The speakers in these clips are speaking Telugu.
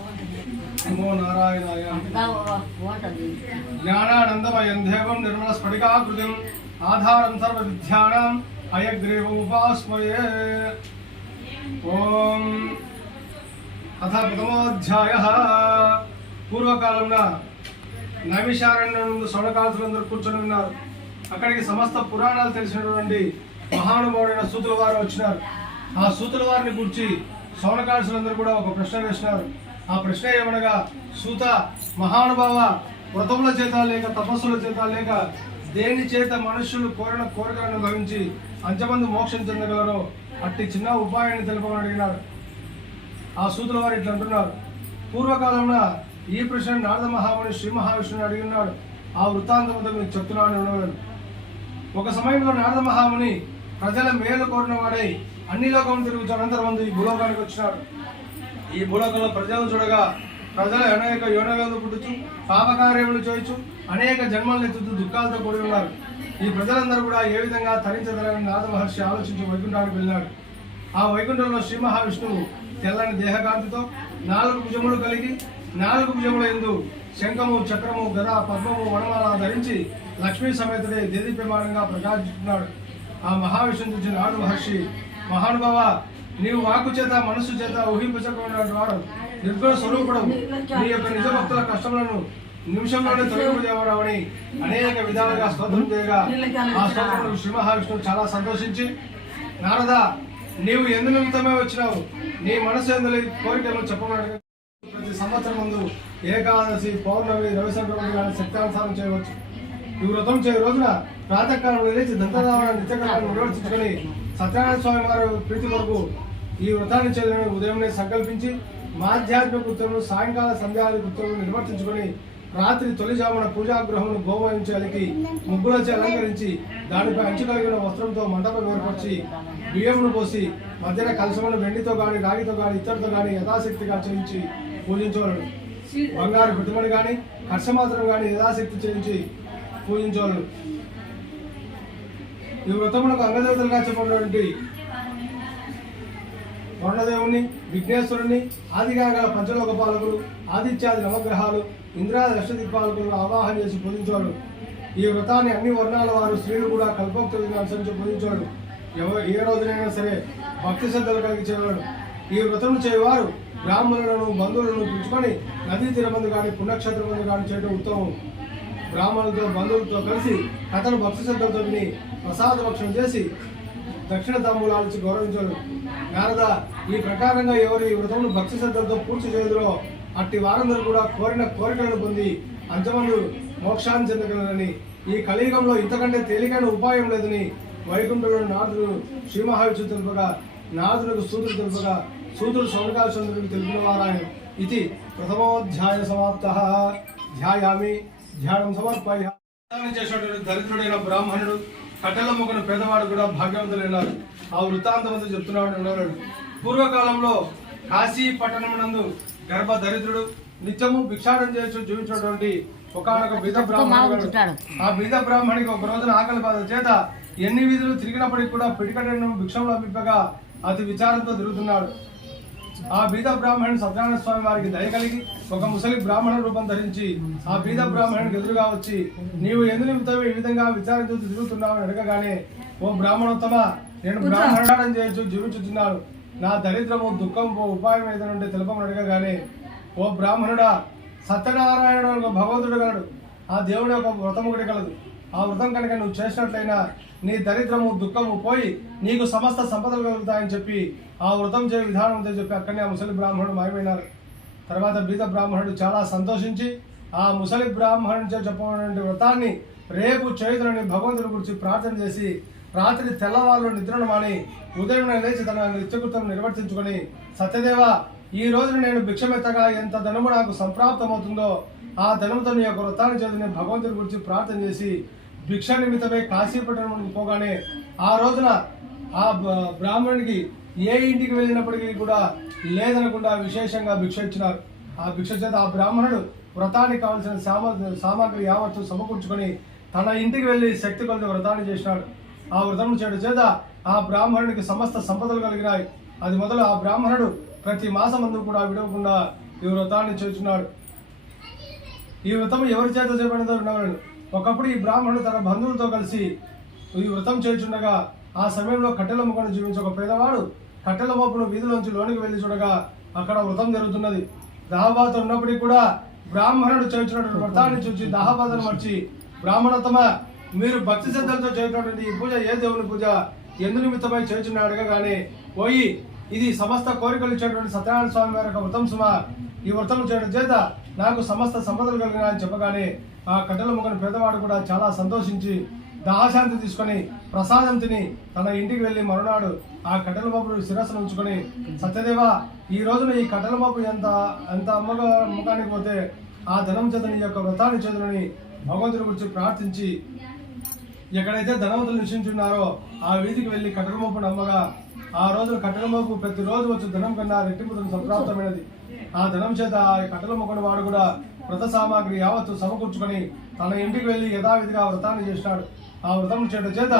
నమో నారాయణాయ జ్ఞానానందమయం దేవం నిర్మల స్ఫటికాకృతిం ఆధారం సర్వ విద్యానాం అయగ్రీవముపాస్మయే ఓం అథ ప్రథమోధ్యాయ పూర్వకాలంలో నైమిషారణ్యం నుండి సౌనకాసులందరూ కూర్చొని ఉన్నారు. అక్కడికి సమస్త పురాణాలు తెలిసినటువంటి మహానుభావుడైన సూతుల వారు వచ్చినారు. ఆ సూతుల వారిని గురించి సోనకాసులందరూ కూడా ఒక ప్రశ్న వేసినారు. ఆ ప్రశ్న ఏమనగా సూత మహానుభావ వ్రతముల చేత లేక తపస్సుల చేత లేక దేని చేత మనుషులు కోరిన కోరికలను భవించి అంతమంది మోక్షం చెందగలరో అట్టి చిన్న ఉపాయాన్ని తెలుపమని అడిగినారు. ఆ సూతుల వారు ఇట్లా అంటున్నారు. పూర్వకాలంలో ఈ ప్రశ్న నారద మహాముని శ్రీ మహావిష్ణుని అడిగి ఉన్నాడు ఆ వృత్తాంతమంతా మీకు చెప్తున్నాను ఉండవలను ఒక సమయంలో నారద మహాముని ప్రజల మేలు కోరిన వాడై అన్ని లోకం తిరుగుతూ అనంతరం ఈ భూలోకానికి వచ్చినాడు ఈ భూలోకంలో ప్రజలను చూడగా ప్రజలు అనేక యోనవేలు పుట్టుచు పాపకార్యములు చేయొచ్చు అనేక జన్మలను ఎత్తుతూ దుఃఖాలతో కూడి ఉన్నారు. ఈ ప్రజలందరూ కూడా ఏ విధంగా తరించదలని నారద మహర్షి ఆలోచించి వైకుంఠానికి వెళ్ళాడు. ఆ వైకుంఠంలో శ్రీ మహావిష్ణువు తెల్లని దేహకాంతితో నాలుగు భుజములు కలిగి నాలుగు భుజముల ఎందు శంఖము చక్రము గద పద్మము వనమాల ధరించి లక్ష్మీ సమేతుడే దేదీప్యమానంగా ప్రకాశిస్తున్నాడు ఆ మహావిష్ణువు చూసిన నాడు మహర్షి మహానుభావ నీవు వాకు చేత మనస్సు చేత ఊహింపచకమైనటువంటి వాడు నిర్గుణ స్వరూపుడు నీ యొక్క నిజ భక్తుల కష్టములను నిమిషంలోనే తొలగిపోయేవాడవని అనేక విధాలుగా స్తోత్రం చేయగా ఆ స్తోత్రం శ్రీ మహావిష్ణువు చాలా సంతోషించి నారద నీవు ఎందు నిమిత్తమే వచ్చినావు? నీ మనసు ఎందులో కోరికలను చెప్పమని ప్రతి సంవత్సరం ముందు ఏకాదశి పౌర్ణమి రవి సంక్రమణ గారి శక్తానుసారం చేయవచ్చు. ఈ వ్రతం చే రోజున ప్రాతకాలం వెళ్ళి దంతధారణ నిత్యకాలను నిర్వర్తించుకొని సత్యనారాయణ స్వామి వారి ప్రీతి వరకు ఈ వ్రతాన్ని చదివిన ఉదయంనే సంకల్పించి మాధ్యాత్మిక ఉత్తర్వులు సాయంకాల సంధ్యాది ఉత్తర్వులు నిర్వర్తించుకొని రాత్రి తొలిజామున పూజాగృహమును గోమయించి ముగ్గులచే అలంకరించి దానిపై అంచు కలిగిన వస్త్రంతో మండపం ఏర్పరిచి బియ్యమును పోసి మధ్యన కలసమును వెండితో గాని రాగితో గాని ఇత్తడితో గాని యథాశక్తిగా చేయించి పూజించవలను. బంగారు ప్రతిమను కానీ కర్షమాత్రం గాని యథాశక్తి చేయించి పూజించవలను. ఈ వ్రతమునకు అంగదేవతలుగా చెప్పినటువంటి వరుణదేవుని విఘ్నేశ్వరుని ఆదిగాగల పంచలోక పాలకులు ఆదిత్యాది నవగ్రహాలు ఇంద్రాది అష్టదిక్పాలకులను ఆవాహన చేసి పూజించాడు ఈ వ్రతాన్ని అన్ని వర్ణాల వారు స్త్రీలు కూడా కల్పోక్తులను అనుసరించి పూజించాడు ఎవరు ఏ రోజునైనా సరే భక్తి శ్రద్ధలు కలిగి చేయవాడు ఈ వ్రతం చేయవారు బ్రాహ్మణులను బంధువులను పిలుచుకొని నదీ తీరమందు కానీ పుణ్యక్షేత్రమందు కానీ చేయడం ఉత్తమం. బ్రాహ్మణులతో బంధువులతో కలిసి కథను భక్తి శ్రద్ధలతో విని ప్రసాద భక్షణం చేసి దక్షిణ తాంబూలాలిచి గౌరవించాడు నారద ఈ ప్రకారంగా ఎవరు ఈ వ్రతమును భక్తి శ్రద్ధలతో పూర్తి చేయదురో అట్టి వారందరూ కూడా కోరిన కోరికలను పొంది అంతమంది మోక్షాన్ని చెందగలరని ఈ కలియుగంలో ఇంతకంటే తేలికైన ఉపాయం లేదని వైకుంఠంలో నారదుడు శ్రీ మహావిష్ణు తెలుపగా నారదులకు సూత్రుడు తెలుపగా సూత్రుడు సౌనకాచంద్రుడికి తెలిపిన వారాయణ ఇది ప్రథమోధ్యాయ సమాప్త. ధ్యాయామి. ధ్యానం సమర్పయ. చేసినటువంటి దరిద్రుడైన బ్రాహ్మణుడు కట్టెల మొక్కను పేదవాడు కూడా భాగ్యవంతులైనారు ఆ వృత్తాంతమంతా చెప్తున్నాడు ఉన్నాడు పూర్వకాలంలో కాశీ పట్టణమునందు గర్భ దరిద్రుడు నిత్యము భిక్షాటం చేసి జీవించినటువంటి ఒకనొక బీద బ్రాహ్మణుడు ఆ బీద బ్రాహ్మణికి ఒక రోజున ఆకలి బాధ చేత ఎన్ని వీధులు తిరిగినప్పటికీ కూడా పిడికటను భిక్షంలో అప్పిప్పగా అతి విచారంతో తిరుగుతున్నాడు. ఆ బీద బ్రాహ్మణుడు సత్యనారాయణ స్వామి వారికి దయ కలిగి ఒక ముసలి బ్రాహ్మణ రూపం ధరించి ఆ బీద బ్రాహ్మణుడికి ఎదురుగా వచ్చి నీవు ఎందు నిమిత్తమే ఈ విధంగా విచారించు తిరుగుతున్నావు అని అడగగానే ఓ బ్రాహ్మణోత్తమ నేను బ్రాహ్మణాడం చేయొచ్చు జీవించుతున్నాను నా దరిద్రము దుఃఖం ఉపాయం ఏదైనా ఉంటే తెలుపమని అడగగానే ఓ బ్రాహ్మణుడా సత్యనారాయణుడు ఒక భగవంతుడు గలడు. ఆ దేవుడి యొక్క వ్రతం ఒకటి కలదు. ఆ వ్రతం కనుక నువ్వు చేసినట్లయినా నీ దరిద్రము దుఃఖము పోయి నీకు సమస్త సంపదలు కలుగుతాయని చెప్పి ఆ వ్రతం చేయ విధానం చెప్పి అక్కడనే ఆ ముసలి బ్రాహ్మణుడు మాయమైనారు తర్వాత బీద బ్రాహ్మణుడు చాలా సంతోషించి ఆ ముసలి బ్రాహ్మణుడు చే చెప్పబడిన వ్రతాన్ని రేపు చేతులని భగవంతుడి గురించి ప్రార్థన చేసి రాత్రి తెల్లవాళ్ళు నిద్రను మాని ఉదయం లేచి తన నిత్యకృతం నిర్వర్తించుకొని సత్యదేవ ఈ రోజున నేను భిక్షమెత్తగా ఎంత ధనము నాకు సంప్రాప్తమవుతుందో ఆ ధనంతో నీ యొక్క వృత్తాన్ని చదివి భగవంతుడి గురించి ప్రార్థన చేసి భిక్షా నిమిత్తమై కాశీపట్నం పోగానే ఆ రోజున ఆ బ్రాహ్మణుడికి ఏ ఇంటికి వెళ్ళినప్పటికీ కూడా లేదనకుండా విశేషంగా భిక్ష ఇచ్చినారు. ఆ భిక్ష చేత ఆ బ్రాహ్మణుడు వ్రతానికి కావాల్సిన సామా సామాగ్రి యావత్తు సమకూర్చుకొని తన ఇంటికి వెళ్ళి శక్తి కొలది వ్రతాన్ని చేసినాడు. ఆ వ్రతం చేయడం చేత ఆ బ్రాహ్మణుడికి సమస్త సంపదలు కలిగినాయి. అది మొదలు ఆ బ్రాహ్మణుడు ప్రతి మాసమందు కూడా విడవకుండా ఈ వ్రతాన్ని చేస్తున్నాడు. ఈ వ్రతం ఎవరి చేత చేయబడినదో వినవలను ఒకప్పుడు ఈ బ్రాహ్మణుడు తన బంధువులతో కలిసి ఈ వ్రతం చేయుచుండగా ఆ సమయంలో కట్టెల ముఖను జీవించే ఒక పేదవాడు. కట్టెల మోపును వీధిలోంచి లోనికి వెళ్ళి చూడగా అక్కడ వ్రతం జరుగుతున్నది. దాహాబాద్ ఉన్నప్పటికీ కూడా బ్రాహ్మణుడు చేయుచున్నటువంటి వ్రతాన్ని చూసి దాహబాధను మర్చి బ్రాహ్మణోత్తమ మీరు భక్తి శ్రద్ధలతో చేసినటువంటి ఈ పూజ ఏ దేవుని పూజ? ఎందు నిమిత్తమై చేయుచున్న అడగగానే పోయి ఇది సమస్త కోరికలు ఇచ్చేటువంటి సత్యనారాయణ స్వామి వారి యొక్క వ్రతం సుమ. ఈ వ్రతం చేయడం చేత నాకు సమస్త సంపదలు కలిగిన అని చెప్పగానే ఆ కట్టెల ముఖని పేదవాడు కూడా చాలా సంతోషించి దాహశాంతి తీసుకొని ప్రసాదం తిని తన ఇంటికి వెళ్ళి మరునాడు ఆ కట్టెల బాబు శిరస్సును ఉంచుకొని సత్యదేవ ఈ రోజున ఈ కట్టెల బాబు ఎంత ఎంత అమ్మగా అమ్మకానికి పోతే ఆ ధనం చేతని యొక్క వ్రతాన్ని చేతులని భగవంతుని గురించి ప్రార్థించి ఎక్కడైతే ధనవంతులు నివసించున్నారో ఆ వీధికి వెళ్ళి కట్టెల మోపును అమ్మగా ఆ రోజున కట్టెలమోపు ప్రతిరోజు వచ్చి ధనం కన్నా రెట్టింపు సంప్రాప్తమైనది. ఆ ధనం చేత ఆ కట్టెల మొక్కడు వాడు కూడా వ్రత సామాగ్రి యావత్తు సమకూర్చుకొని తన ఇంటికి వెళ్ళి యథావిధిగా వ్రతాన్ని చేసినాడు. ఆ వ్రతం చేయడం చేత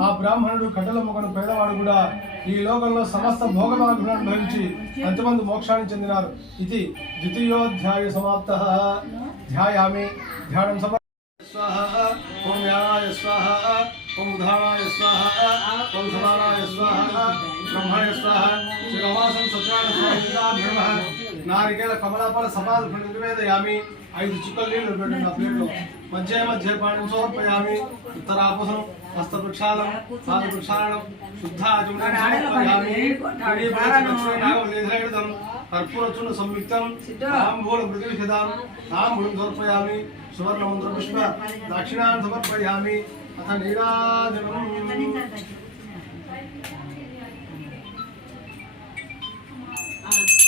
ఆ బ్రాహ్మణుడు కట్టెల మొక్కను పేదవాడు కూడా ఈ లోకంలో సమస్త భోగభాగ్యాలను అనుభవించి అంతమంది మోక్షాన్ని చెందినారు. ఇది ద్వితీయోధ్యాయ సమాప్త. ధ్యాయామి. ధ్యానం సమ స్వాహ. ఓం జ్ఞానాయ స్వాహ. ఓం ఉదానాయ స్వాహ. ఓం సమానాయ స్వాహ. బ్రహ్మణయ స్వాహ. సత్యనారాయణ స్వామి నారికేల కమలాపల సమాధి నిర్వేదయామి ఐదు చుక్కలు నీళ్ళు పెట్టండి నా ప్లేట్లో మధ్య మధ్య పాణం సమర్పయామి ఉత్తరాపసం హస్త ప్రక్షాళనం పాద ప్రక్షాళనం శుద్ధాచమనం సమర్పయామి. కుడి ప్రతి దక్షిణాగం నిధేయుధం కర్పూరచున సంయుక్తం తాంబూల మృతిషితాం తాంబూలం సమర్పయామి సువర్ణ మంత్ర పుష్ప దక్షిణాన్ని సమర్పయామి. అథ నీరాజనం. ఓం కళ్యాణాద్భుతఘాతాయ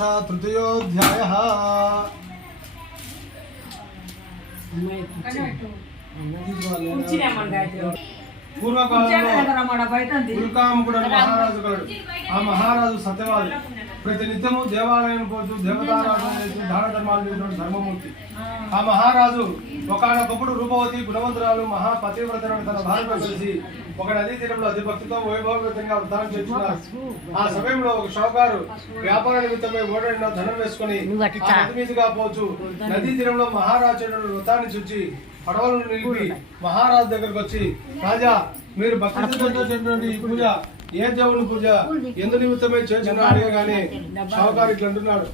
అథ తృతీయోధ్యాయ పూర్వకాలంలో మహారాజు కలడు ఆ మహారాజు సత్యవాది ప్రతి నిత్యము దేవాలయం పోతూ దేవతారాధన చేస్తూ దాన ధర్మాలు చేసిన ధర్మమూర్తి. ఆ. మహారాజు ఒకనొకప్పుడు రూపవతి గుణవంతురాలు మహాపతివ్రతను తన భార్యతో కలిసి ఒక నదీ తీరంలో అతి భక్తితో వైభవపేతంగా ఉద్ధారం చేస్తున్నారు. ఆ సమయంలో ఒక షావుకారు వ్యాపార నిమిత్తమై ఓడడిన ధనం వేసుకొని మీదుగా పోచు నదీ తీరంలో మహారాజు వృత్తాన్ని చూచి పడవలను నిలిపి మహారాజు దగ్గరకు వచ్చి రాజా మీరు భక్తి చేసినటువంటి పూజ ఏ దేవుని పూజ? ఎందు నిమిత్తమై చేస్తున్నాడే అడగగానే షావుకారు ఇట్లా అంటున్నాడు.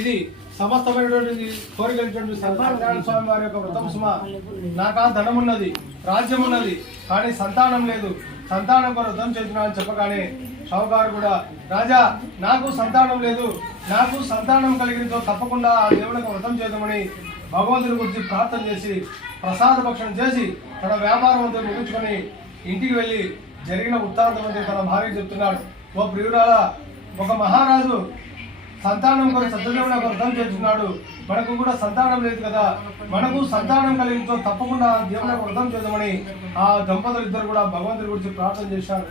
ఇది సమస్తమైనటువంటి కోరికటువంటి సత్యనారాయణ స్వామి వారి యొక్క వ్రతం సుమ. నాకా ధనం ఉన్నది రాజ్యం ఉన్నది కానీ సంతానం లేదు. సంతానం కొరకు వ్రతం చేస్తున్నా అని చెప్పగానే షావుకారు కూడా రాజా నాకు సంతానం లేదు. నాకు సంతానం కలిగినతో తప్పకుండా ఆ దేవునికి వ్రతం చేద్దామని భగవంతుని గురించి ప్రార్థన చేసి ప్రసాద భక్షణం చేసి తన వ్యాపారం అంతా ముగించుకొని ఇంటికి వెళ్ళి జరిగిన ఉత్తాంతం తన భార్య చెప్తున్నాడు ఓ ప్రియురాల ఒక మహారాజు సంతానం కొరకు సత్యదేవుని ఒక చేస్తున్నాడు. మనకు కూడా సంతానం లేదు కదా. మనకు సంతానం కలిగినతో తప్పకుండా దేవుని యొక్క చేద్దామని ఆ దంపతులు ఇద్దరు కూడా భగవంతుడి గురించి ప్రార్థన చేశారు.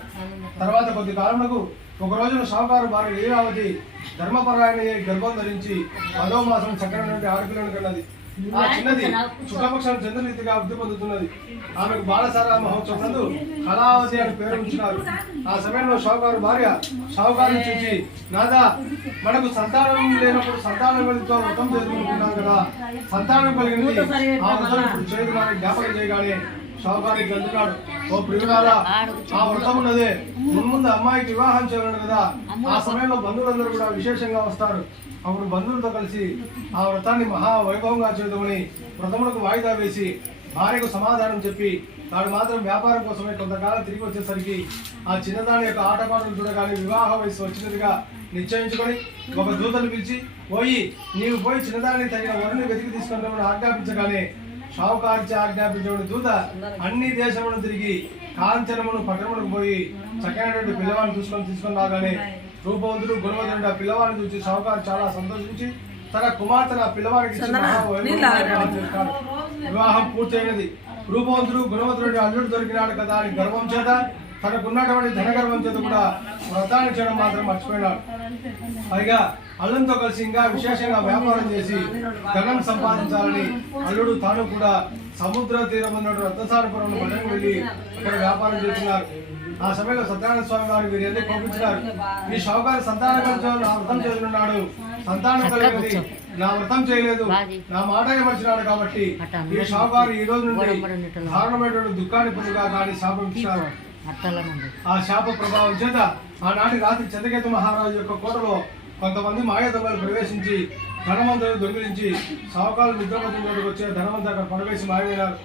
తర్వాత కొద్ది కాలంలో ఒక రోజున షావుకారు భార్య లీలావతి ధర్మపరాయణ గర్భం ధరించి పదో మాసం చక్రం నుండి ఆరు పిల్లలు కన్నది ఆ చిన్నది శుక్లపక్షాన్ని చంద్రనీతిగా వృద్ధి పొందుతున్నది. ఆమెకు బాలసారా మహోత్సవం నందు కళావతి అని పేరు ఉంచినారు. ఆ సమయంలో షావుకారు భార్య షావుకారుని చూసి నాదా మనకు సంతానం లేనప్పుడు సంతానం కలిగితో వ్రతం చేసుకుంటున్నాం కదా. సంతానం కలిగింది. ఆ వ్రతం ఇప్పుడు చేయగానే జ్ఞాపకం చేయగానే షావుకారికి అందున్నాడు ఓ ప్రియురాలా ఆ వ్రతం ఉన్నదే. ముందు అమ్మాయికి వివాహం చేయాలి కదా. ఆ సమయంలో బంధువులందరూ కూడా విశేషంగా వస్తారు. అప్పుడు బంధువులతో కలిసి ఆ వ్రతాన్ని మహా వైభవంగా చేద్దామని వ్రతములకు వాయిదా వేసి భార్యకు సమాధానం చెప్పి తాను మాత్రం వ్యాపారం కోసమే కొంతకాలం తిరిగి వచ్చేసరికి ఆ చిన్నదాని యొక్క ఆటపాటలు చూడగానే వివాహ వయసు వచ్చినదిగా నిశ్చయించుకొని ఒక దూతను పిలిచి పోయి నీవు పోయి చిన్నదానికి తగిన వరుని వెతికి తీసుకుంటామని ఆజ్ఞాపించగానే షావుకారిచి ఆజ్ఞాపించబడి దూత అన్ని దేశములను తిరిగి కాంచనమును పట్టణములకు పోయి చక్కనటువంటి పిల్లవాడిని చూసుకొని తీసుకొని రాగానే రూపవంతుడు గుణవంతుడు ఆ పిల్లవాడిని చూసి షావుకారు చాలా సంతోషించి తన కుమార్తె నా పిల్లవాడికి. వివాహం పూర్తయినది రూపవంతుడు గుణవంతుడు అల్లుడు దొరికినాడు కదా అని గర్వం చేత తనకున్నటువంటి ధనగర్వం చేత కూడా వ్రతాన్ని చేయడం మాత్రం మర్చిపోయినాడు. పైగా అల్లంతో కలిసి ఇంకా విశేషంగా వ్యాపారం చేసి ధనం సంపాదించాలని అల్లుడు తాను కూడా సముద్ర తీరం ఉన్నటువంటి రత్నసారపురం మఠం వెళ్ళి అక్కడ వ్యాపారం చేస్తున్నారు. ఆ సమయంలో సత్యనారాయణ స్వామి వారు వీరు ఎందుకు పంపించినారు? ఈ షౌకారు సంతాన కలిసి నా వ్రతం చేస్తున్నాడు సంతానం కలిగింది. నా వ్రతం చేయలేదు. నా మాట ఏమర్చినాడు కాబట్టి ఈ షావుకారు ఈ రోజు నుండి దారుణమైనటువంటి దుఃఖాన్ని పొందుగా కానీ శాపించారు ఆ శాప ప్రభావం చేత ఆనాటి రాత్రి చంద్రకేతు మహారాజు యొక్క కోటలో కొంతమంది మాయాదొంగలు ప్రవేశించి ధనవంతులు దొంగిలించి సావకాలు నిద్రపోతున్నట్టు వచ్చే ధనవంతులు అక్కడ పడవేసి మాయమైనారు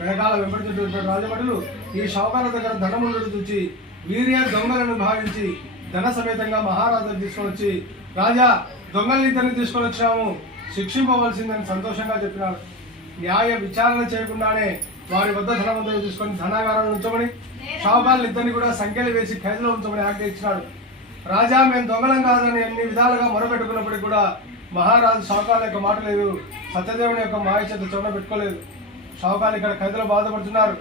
వెనకాల వెంబడుతున్నటువంటి రాజభటులు ఈ షావుకారుల దగ్గర ధనములను చూచి వీర్య దొంగలను భావించి ధన సమేతంగా మహారాజు తీసుకొని వచ్చి రాజా దొంగల్ని ఇద్దరిని తీసుకొని వచ్చాము శిక్షింపవలసిందని సంతోషంగా చెప్పినారు. న్యాయ విచారణ చేయకుండానే వారి వద్ద ధనవంతులు తీసుకొని ధనాగారాలను ఉంచమని షాపాలను ఇద్దరిని కూడా సంఖ్యలు వేసి ఖైదులో ఉంచమని ఆజ్ఞ ఇచ్చినాడు. రాజా మేము దొంగలం కాదని అన్ని విధాలుగా మొరపెట్టుకున్నప్పటికీ కూడా మహారాజు షావుకాల యొక్క మాట లేదు సత్యదేవుని యొక్క మాయ చేత చోట పెట్టుకోలేదు. షావుకాలు ఇక్కడ ఖైదులో బాధపడుతున్నారు.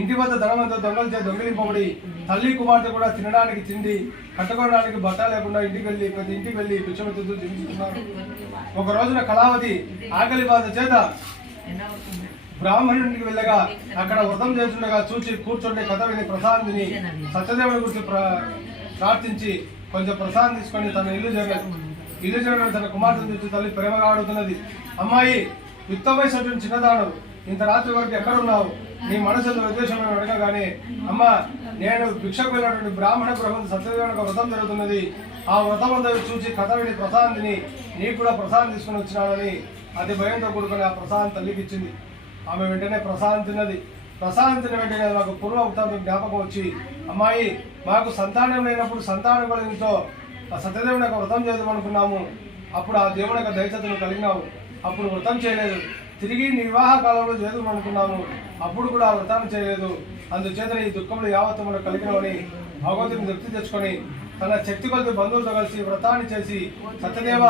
ఇంటి వద్ద ధనవంత దొంగల చేత దొంగిలింపబడి తల్లి కుమార్తె కూడా తినడానికి తిండి కట్టుకోవడానికి బట్ట లేకుండా ఇంటికి వెళ్ళి ప్రతి ఇంటికి వెళ్ళి పిచ్చమెత్తుతూ జీవిస్తున్నారు ఒక రోజున కళావతి ఆకలి బాధ చేత బ్రాహ్మణుడికి వెళ్ళగా అక్కడ వ్రతం చేస్తుండగా చూచి కూర్చుంటే కథ విని ప్రశాంతిని సత్యదేవుని గురించి ప్రార్థించి కొంచెం ప్రసాదం తీసుకొని తన ఇల్లు చేరలేదు ఇల్లు చేరడం తన కుమార్తెను చూసి తల్లి ప్రేమగా అడుగుతున్నది అమ్మాయి యుక్త వయసు చిన్నదాను ఇంత రాత్రి వరకు ఎక్కడున్నావు? నీ మనసులో ఉద్దేశం అడగగానే అమ్మ నేను భిక్షకు వెళ్ళినటువంటి బ్రాహ్మణ గృహం సత్యదేవుని ఒక వ్రతం జరుగుతున్నది. ఆ వ్రతం అందరూ చూసి కథ విని ప్రసాదం నీకు కూడా ప్రసాదం తీసుకుని వచ్చినాడని అది భయంతో కూడుకొని ఆ ప్రసాదం తల్లికిచ్చింది ఆమె వెంటనే ప్రసాదించినది. ప్రసాదించిన ప్రసాదం తిన్న వెంటనే నాకు పూర్వ వృత్తాంతం జ్ఞాపకం వచ్చి అమ్మాయి మాకు సంతానం లేనప్పుడు సంతానం కలిగితో ఆ సత్యదేవుని యొక్క వ్రతం చేద్దామనుకున్నాము అప్పుడు ఆ దేవుని యొక్క దయచతులు కలిగినావు. అప్పుడు వ్రతం చేయలేదు. తిరిగి నీ వివాహ కాలంలో చేద్దాం అనుకున్నాము. అప్పుడు కూడా ఆ వ్రతాన్ని చేయలేదు. అందుచేత ఈ దుఃఖంలో యావత్తు మనకు కలిగినవని భగవంతుని తృప్తి తెచ్చుకొని తన శక్తి కొద్ది బంధువులతో కలిసి వ్రతాన్ని చేసి సత్యదేవ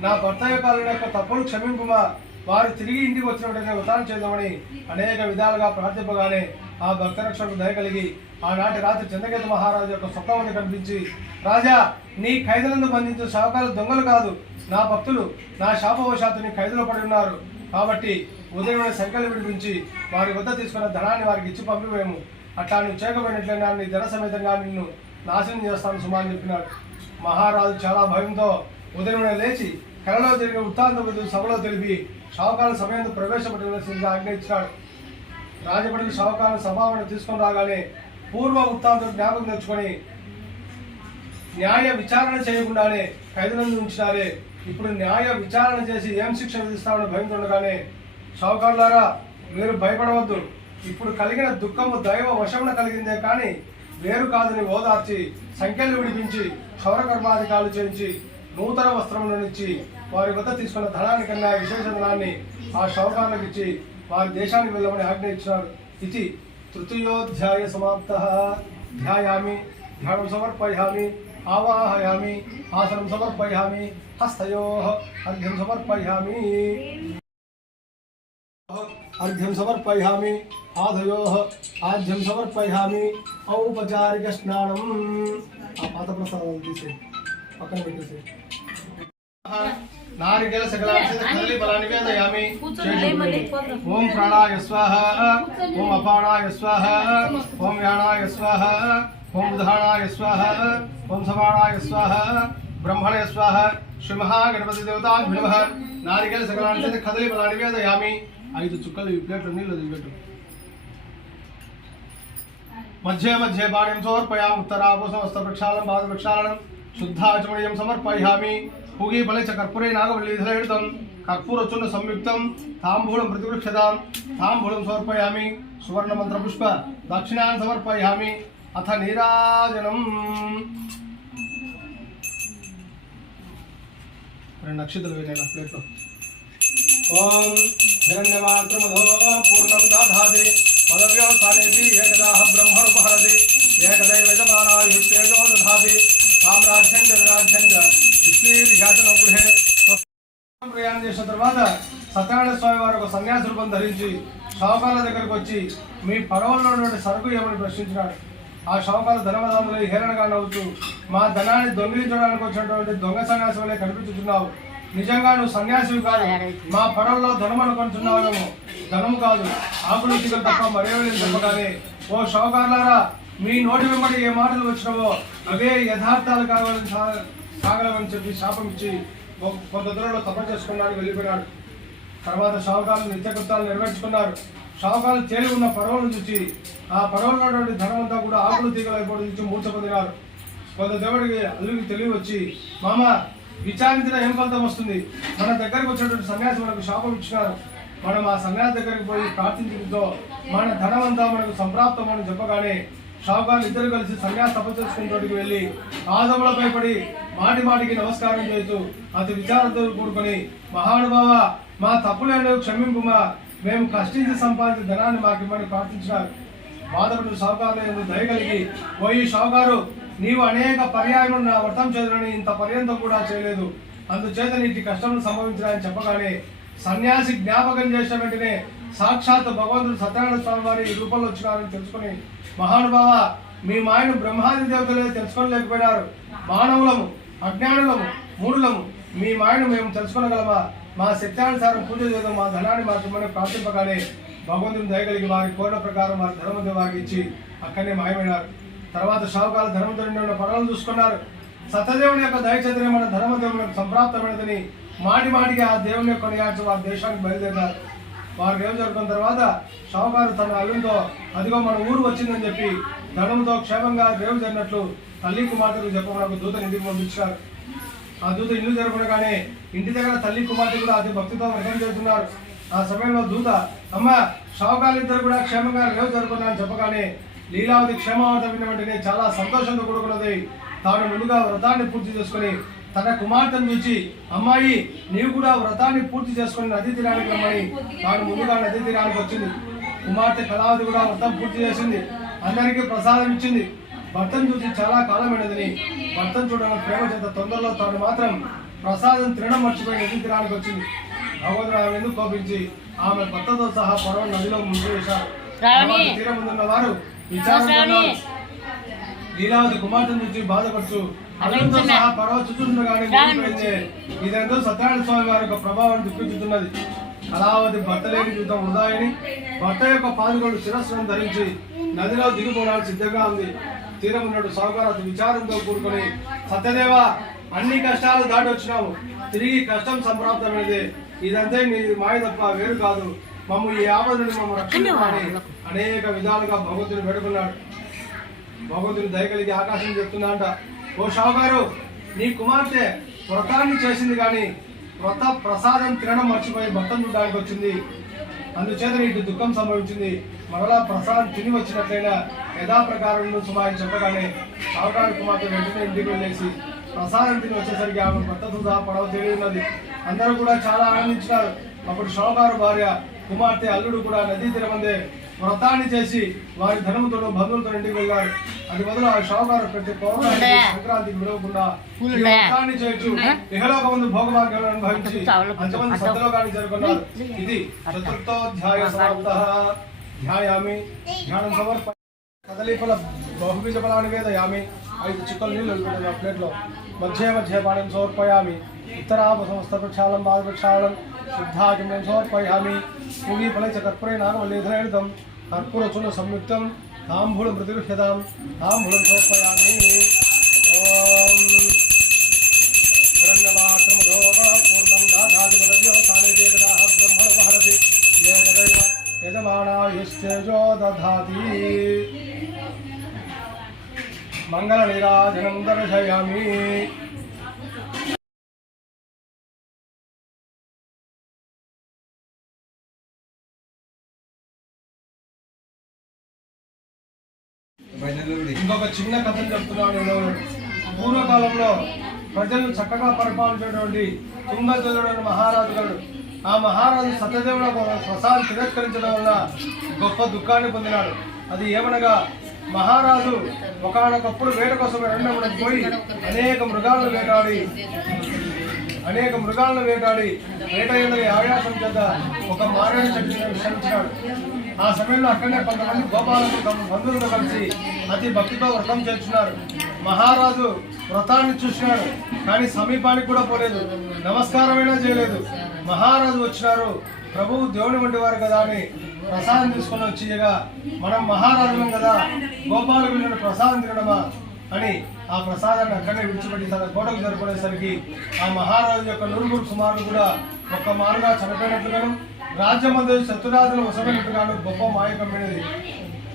నా భర్త యొక్క తప్పులు క్షమింపుమా? వారు తిరిగి ఇంటికి వచ్చిన ఉదాహరణ చేద్దామని అనేక విధాలుగా ప్రార్థింపగానే ఆ భక్త రక్షకు దయ కలిగి ఆనాటి రాత్రి చంద్రకేత మహారాజు యొక్క స్వప్నమని కనిపించి రాజా నీ ఖైదులను బంధించిన శాపకాలు దొంగలు కాదు. నా భక్తులు నా శాపవశాత్తు నీ ఖైదులో పడి ఉన్నారు. కాబట్టి ఉదయం సంఖ్యలు విడిపించి వారి వద్ద తీసుకున్న ధనాన్ని వారికి ఇచ్చి పంపివేము అట్లా నువ్వు చేయకపోయినట్లయినా నీ ధన సమేతంగా నిన్ను నాశనం చేస్తాను సుమా అని చెప్పినాడు. మహారాజు చాలా భయంతో ఉదయం లేచి కళలో జరిగిన వృత్తాంతం సభలో తెలిపి షావుకాల సమయంలో ప్రవేశపెట్టవలసిందిగా ఆజ్ఞయించాడు రాజభటులు షావుకాల సభావన తీసుకొని రాగానే పూర్వ వృత్తాంతం జ్ఞాపకం తెచ్చుకొని న్యాయ విచారణ చేయకుండానే ఖైదులను ఉంచినారే. ఇప్పుడు న్యాయ విచారణ చేసి ఏం శిక్ష విధిస్తామని భయంతుండగానే షావుకారులారా మీరు భయపడవద్దు. ఇప్పుడు కలిగిన దుఃఖము దైవ వశమున కలిగిందే కానీ వేరు కాదని ఓదార్చి సంఖ్యలు విడిపించి క్షౌరకర్మాధికారులు చేయించి నూతన వస్త్రములను ఇచ్చి వారి వద్ద తీసుకున్న ధనాన్ని కన్నా విశేష ధనాన్ని ఆ షౌకారులకు ఇచ్చి వారి దేశానికి వెళ్ళమని ఆజ్ఞ ఇచ్చినారు ఇది తృతీయోధ్యాయ సమాప్త. ధ్యాయామి ధ్యానం సమర్పయామి ఆవాహయామి ఆసనం సమర్పయామి హస్తయో అర్ఘ్యం సమర్పయామి. అర్ఘ్యం సమర్పయామి ఆధయో ఆధ్యం సమర్పయామి ఔపచారిక స్నానం. ఆ పాత ప్రసాదాలు తీసే పక్కన పెట్టేసి నారికేల సకలాక్షిత కదలి బలాన్ని వేదయామి ఓం ప్రాణాయ స్వాహ ఓం అపానాయ స్వాహ ఓం వ్యానాయ స్వాహ ఓం ఉదానాయ స్వాహ ఓం సమానాయ స్వాహ బ్రహ్మణయ స్వాహ శ్రీ మహాగణపతి దేవతా విడవ నారికేల సకలాక్షిత కదలి బలాన్ని వేదయామి ఐదు చుక్కలు ఈ ప్లేట్లు నీళ్ళు వదిలిపెట్టు మధ్య మధ్య పాణ్యం సమర్పయామి ఉత్తరాభూసం హస్త ప్రక్షాళనం పాద ప్రక్షాళనం శుద్ధాచమణీయం సమర్పయామి పూగి బలచ చ కర్పూరే నాగవల్లీధలయుతం కర్పూరచున్న సంయుక్తం. తాంబూలం ప్రతివృక్షదాం తాంబూలం సమర్పయామి. సువర్ణ మంత్ర పుష్ప దక్షిణాన్ని సమర్పయామి. అథ నీరాజనం. రెండు నక్షత్రాలు వేయాలి ప్లేట్లో. ఓం హిరణ్యమాత్రమధో పూర్ణం దాధాది. పదవ్యవస్థానేది. ఏకదాహ బ్రహ్మణుపహరతి ఏకదైవజమానాయుస్తేజో దధాతి సామ్రాజ్యం దాది విరాజ్యం చ విశ్వీర్యాచన గృహే. చేసిన తర్వాత సత్యనారాయణ స్వామి వారు ఒక సన్యాస రూపం ధరించి షావుకారుల దగ్గరకు వచ్చి మీ పడవల్లో ఉన్నటువంటి సరుకు ఏమని ప్రశ్నించినాడు. ఆ షావుకారు ధనవదాములు హేళనగా నవ్వుతూ మా ధనాన్ని దొంగిలించడానికి వచ్చినటువంటి దొంగ సన్యాసి వల్లే కనిపించుతున్నావు నిజంగా నువ్వు సన్యాసివి కాదు. మా పడవలో ధనం అనుకుంటున్నావేమో ధనం కాదు. ఆకులు తప్ప మరేమీ చెప్పగానే ఓ షావుకారులారా మీ నోటి వెంబడి ఏ మాటలు వచ్చినవో అవే యథార్థాలు కావాలని సా- సాగలమని చెప్పి శాపం ఇచ్చి కొంత దూరంలో తప్ప చేసుకున్నాడు గలిపెయినాడు తర్వాత షావుకారులు నిత్యకృతాలు నెరవేర్చుకున్నారు. షావుకారులు తేలి ఉన్న పడవను చూసి ఆ పడవలో ధనం అంతా కూడా ఆకులు తీగలైపోవడం చూసి మూర్చ పొందినారు కొంత దేవుడికి అల్లుడికి తెలివి వచ్చి మామ విచారించిన ఏం ఫలితం వస్తుంది? మన దగ్గరకు వచ్చినటువంటి సన్యాసి మనకు శాపం ఇచ్చినారు. మనం ఆ సన్యాసి దగ్గరికి పోయి ప్రార్థించడంతో మన ధనం అంతా మనకు సంప్రాప్తం అని చెప్పగానే షావుకారులు ఇద్దరు కలిసి సన్యాస తపస్సు వెళ్ళి పాదములపై పడి మాటి మాటికి నమస్కారం చేస్తూ అతి విచారంతో కూడుకొని మహానుభావ మా తప్పులను క్షమింపుమా మేము కష్టించి సంపాదించిన ధనాన్ని మాకు ఇవ్వని ప్రార్థించినారు బాధపడిన షావుకారులు దయగలిగి పోయి షావుకారు నీవు అనేక పర్యాయములు నా వ్రతం చేదునని ఇంత పర్యంతం కూడా చేయలేదు. అందుచేత నీటి కష్టం సంభవించినాయని చెప్పగానే సన్యాసి జ్ఞాపకం చేసిన వెంటనే సాక్షాత్ భగవంతుడు సత్యనారాయణ స్వామి వారి రూపంలో వచ్చినారని తెలుసుకుని మహానుభావ మీ మాయను బ్రహ్మాది దేవతలే తెలుసుకోలేకపోయినారు. మానవులము అజ్ఞానులము మూఢులము మీ మాయను మేము తెలుసుకోగలమా మా శక్తానుసారం పూజ చేద్దాం మా ధనాన్ని మాత్రమే ప్రార్థింపగానే భగవంతుని దయగలిగి వారి కోరిన ప్రకారం వారి ధర్మం వారికి ఇచ్చి అక్కడనే మాయమైనారు. తర్వాత షావుకారు ధర్మదేవుని ఉన్న పనులను చూసుకున్నారు. సత్యదేవుని యొక్క దయచంద్రే మన ధర్మదేవునికి సంప్రాప్తమైనదని మాటి మాటికి ఆ దేవుని యొక్క కొనియాడ్చి వారి దేశానికి బయలుదేరారు వారు రేవు జరుపుకున్న తర్వాత షావుకారు తన అల్లుంతో అదిగో మన ఊరు వచ్చిందని చెప్పి ధనంతో క్షేమంగా రేవు జరిగినట్లు తల్లి కుమార్తెలు చెప్పమని దూత ఇంటికి పంపించారు. ఆ దూత ఇల్లు జరపడగానే ఇంటి దగ్గర తల్లి కుమార్తె కూడా అతి భక్తితో వ్రతం చేస్తున్నారు. ఆ సమయంలో దూత అమ్మ షావుకారు ఇద్దరు కూడా క్షేమంగా రేవు జరుపుకున్నారని చెప్పగానే లీలావతి క్షేమావతి వెంటనే చాలా సంతోషంతో కూడుకున్నది. తాను ముందుగా వ్రతాన్ని పూర్తి చేసుకుని తన కుమార్తెను చూచి అమ్మాయి నీవు కూడా వ్రతాన్ని పూర్తి చేసుకుని నదీ తీరానికి రమ్మని. తాను ముందుగా నదీ తీరానికి వచ్చింది. కుమార్తె కళావతి కూడా వ్రతం పూర్తి చేసింది. అందరికీ ప్రసాదం ఇచ్చింది. భర్తను చూసి చాలా కాలమైనదని. భర్తను చూడడం ప్రేమ చేత తొందరలో తాను మాత్రం ప్రసాదం తినడం మర్చిపోయి నదీ తీరానికి వచ్చింది. భగవంతుడు ఎందుకు కోపించి ఆమె భర్తతో సహా పొడవ నదిలో ముందు వేశారు. తీరం ముందున్న వారు విచారంగా రావణి. లీలావతి కుమార్తెను చూసి బాధపడుచు అల్లంతో సహా పడవ చుట్టూగానే ఇదంతా సత్యనారాయణ స్వామి వారి యొక్క ప్రభావం చూపించుతున్నది. కళావతి భర్త లేని జీవితం వృధాయని భర్త యొక్క పాదుకలు శిరస్సును ధరించి నదిలో దిగిపోవడానికి సిద్ధంగా ఉంది. తీరం ఉన్నట్టు సాగుకారు అతి విచారంతో కూడుకొని సత్యదేవ అన్ని కష్టాలు దాటి వచ్చినాము తిరిగి కష్టం సంప్రాప్తమైనది. ఇదంతా నీ మాయ తప్ప వేరు కాదు. మమ్ము ఈ ఆపద నుండి మమ్మ రక్షించమని అనేక విధాలుగా భగవంతుని వేడుకున్నాడు. భగవంతుడు దయగలిగి ఆకాశం చెప్తుందంట. ఓ షావుగారు నీ కుమార్తె వ్రతాన్ని చేసింది కానీ వ్రత ప్రసాదం తినడం మర్చిపోయి భర్తను చూడడానికి వచ్చింది. అందుచేత నీకు దుఃఖం సంభవించింది. మరలా ప్రసాదం తిని వచ్చినట్లయినా యథాప్రకారం సుమారు చెప్పగానే షావుగారు కుమార్తె వెంటనే ఇంటికి వెళ్ళేసి ప్రసాదం తిని వచ్చేసరికి ఆమె భర్త సహా పడవ తేలి ఉన్నది. అందరూ కూడా చాలా ఆనందించినారు. అప్పుడు షావుగారు భార్య కుమార్తె అల్లుడు కూడా నదీ తీరమందే వ్రతాన్ని చేసి వారి ధనముతో బంధువులతో ఇంటికి వెళ్ళారు. అది మొదలు ఆ షావుకారు ప్రతి పౌర్ణమి సంక్రాంతికి విడవకుండా వ్రతాన్ని చేయొచ్చు. ఇహలోక ముందు భోగభాగ్యాలను అనుభవించి అంతమంది సత్యలోకాన్ని చేరుకున్నారు. ఇది చతుర్థోధ్యాయ సమాప్త. ధ్యాయామి. ధ్యానం సమర్ప కదలీఫల బహుబీజ ఫలాన్ని వేదయామి ఐదు చుక్కలు నీళ్ళు ప్లేట్లో. మధ్య మధ్య పాఠం సమర్పయామి. ఉత్తరాప సమస్త ప్రక్షాళం బాధ ప్రక్షాళం శుద్ధాచమయం సమర్పయామి పూగి ఫలై చ కర్పూరే నాగవల్లేధరేణితం కర్పూర చూర్ణ సంయుక్తం తాంబూలం ప్రతిగృహ్యతాం తాంబూలం సమర్పయామి ఓం పూర్ణం దాధాది వదవ్యో చిన్న కథలు చెప్తున్నాను పూర్వకాలంలో ప్రజలను చక్కగా పరిపాలించేటువంటి తుంగదేవుడు మహారాజు గారు ఆ మహారాజు సత్యదేవుడు ప్రసాదం తిరస్కరించడం వల్ల గొప్ప దుఃఖాన్ని పొందినాడు. అది ఏమనగా మహారాజు ఒకనొకప్పుడు వేట కోసం రెండవడం పోయి అనేక మృగాలను వేటాడి అనేక మృగాలను వేటాడి వేట ఆయాసం చేత ఒక మారేడు చెట్టుని విశ్రమించాడు ఆ సమయంలో అక్కడనే కొంతమంది గోపాలకు తమ బంధువులతో కలిసి అతి భక్తితో వ్రతం చేస్తున్నారు మహారాజు వ్రతాన్ని చూసినాడు కానీ సమీపానికి కూడా పోలేదు. నమస్కారమైనా చేయలేదు. మహారాజు వచ్చినారు. ప్రభువు దేవుని వంటి వారు కదా అని ప్రసాదం తీసుకొని వచ్చిగా మనం మహారాజులం కదా గోపాలకు నేను ప్రసాదం తినడమా? అని ఆ ప్రసాదాన్ని అక్కడే విడిచిపెట్టి తన కోటకు జరుపుకునేసరికి ఆ మహారాజు యొక్క నూరుగురు కుమారులు కూడా ఒక్క మారుగా చనిపోయినట్లుగాను రాజ్యమందు శత్రురాజులు వసపెట్టుకున్నాడు గొప్ప మాయకమైనది.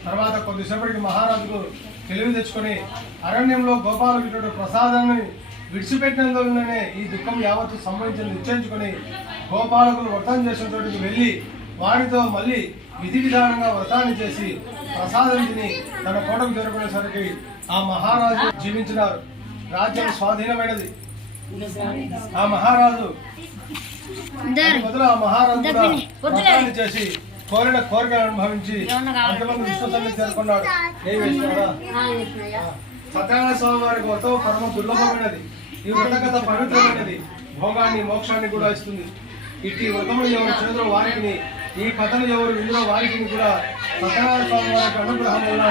తర్వాత కొద్దిసేపటికి మహారాజుకు తెలివి తెచ్చుకొని అరణ్యంలో గోపాల విటుడు ప్రసాదాన్ని విడిచిపెట్టినందువలననే ఈ దుఃఖం యావత్తు సంభవించింది. నిశ్చయించుకొని గోపాలకులు వ్రతం చేసిన చోటికి వెళ్ళి వారితో మళ్ళీ విధి విధానంగా వ్రతాన్ని చేసి ప్రసాదం తిని తన కోటకు జరుపుకునేసరికి ఆ మహారాజు జీవించినారు రాజ్యం స్వాధీనమైనది. ఆ మహారాజు మహారాజు చేసి కోరిన కోరికలు అనుభవించి అంతమంది విశ్వసాన్ని చేరుకున్నాడు. సత్యనారాయణ స్వామి వారికి వ్రతం పరమ దుర్లభమైనది. ఈ వ్రతకథ పవిత్రమైనది. భోగాన్ని మోక్షాన్ని కూడా ఇస్తుంది. ఇట్టి వ్రతములు ఎవరు చేతులు వారికి ఈ కథను ఎవరు ఇందులో వారికి కూడా సత్యనారాయణ స్వామి వారికి అనుగ్రహం వల్ల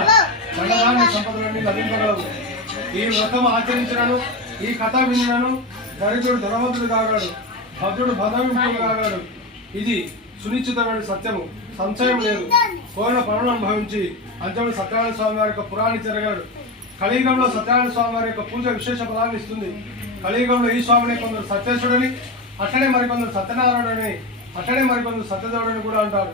ధనధాన్య సంపదలన్నీ లభించగలవు ఈ వ్రతం ఆచరించినను ఈ కథ విన్నను దరిద్రుడు ధనవంతుడు కాగాడు భద్రుడు భద్రవింపుడు ఇది సునిశ్చితమైన సత్యము. సంశయం లేదు. కోరిన పనులు అనుభవించి అంచముడు సత్యనారాయణ స్వామి వారి యొక్క పురాణి జరగాడు కలియుగంలో సత్యనారాయణ స్వామి వారి యొక్క పూజ విశేష ఫలాన్ని ఇస్తుంది. కలియుగంలో ఈ స్వామిని కొందరు సత్యేశ్వరుడని అట్లనే మరికొందరు సత్యనారాయణుడని అట్లనే మరికొందరు సత్యదేవుడని కూడా అంటారు.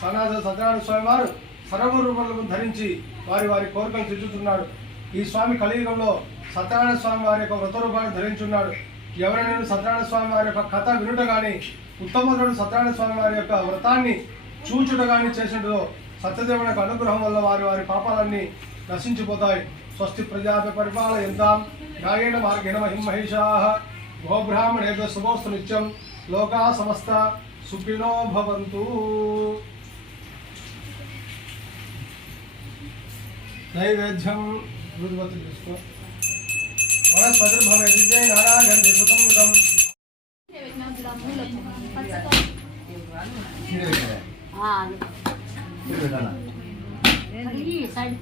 సనాథ సత్యనారాయణ స్వామి వారు సర్వ రూపములను ధరించి వారి వారి కోరికలు తీర్చుతున్నాడు. ఈ స్వామి కలియుగంలో సత్యనారాయణ స్వామి వారి యొక్క వ్రత రూపాన్ని ధరించున్నాడు. ఎవరైనా సత్యనారాయణ స్వామి వారి యొక్క కథ వినుట కానీ ఉత్తమధుడు సత్యనారాయణ స్వామి వారి యొక్క వ్రతాన్ని చూచుట కానీ చేసినదో సత్యదేవుని యొక్క అనుగ్రహం వల్ల వారి వారి పాపాలన్నీ నశించిపోతాయి. స్వస్తి ప్రజాపి పరిపాలయంతాం. న్యాయేణ మార్గేణ మహిమహేషా గోబ్రాహ్మణేభ్య శుభోస్తు నిత్యం. లోకా సమస్త సుఖినో భవంతు. నైవేద్యం. అభివృద్ధి చేసుకో వనస్పతిర్భవ విజయ నారాయణ సుతం ఆ, అది. అది సైడ్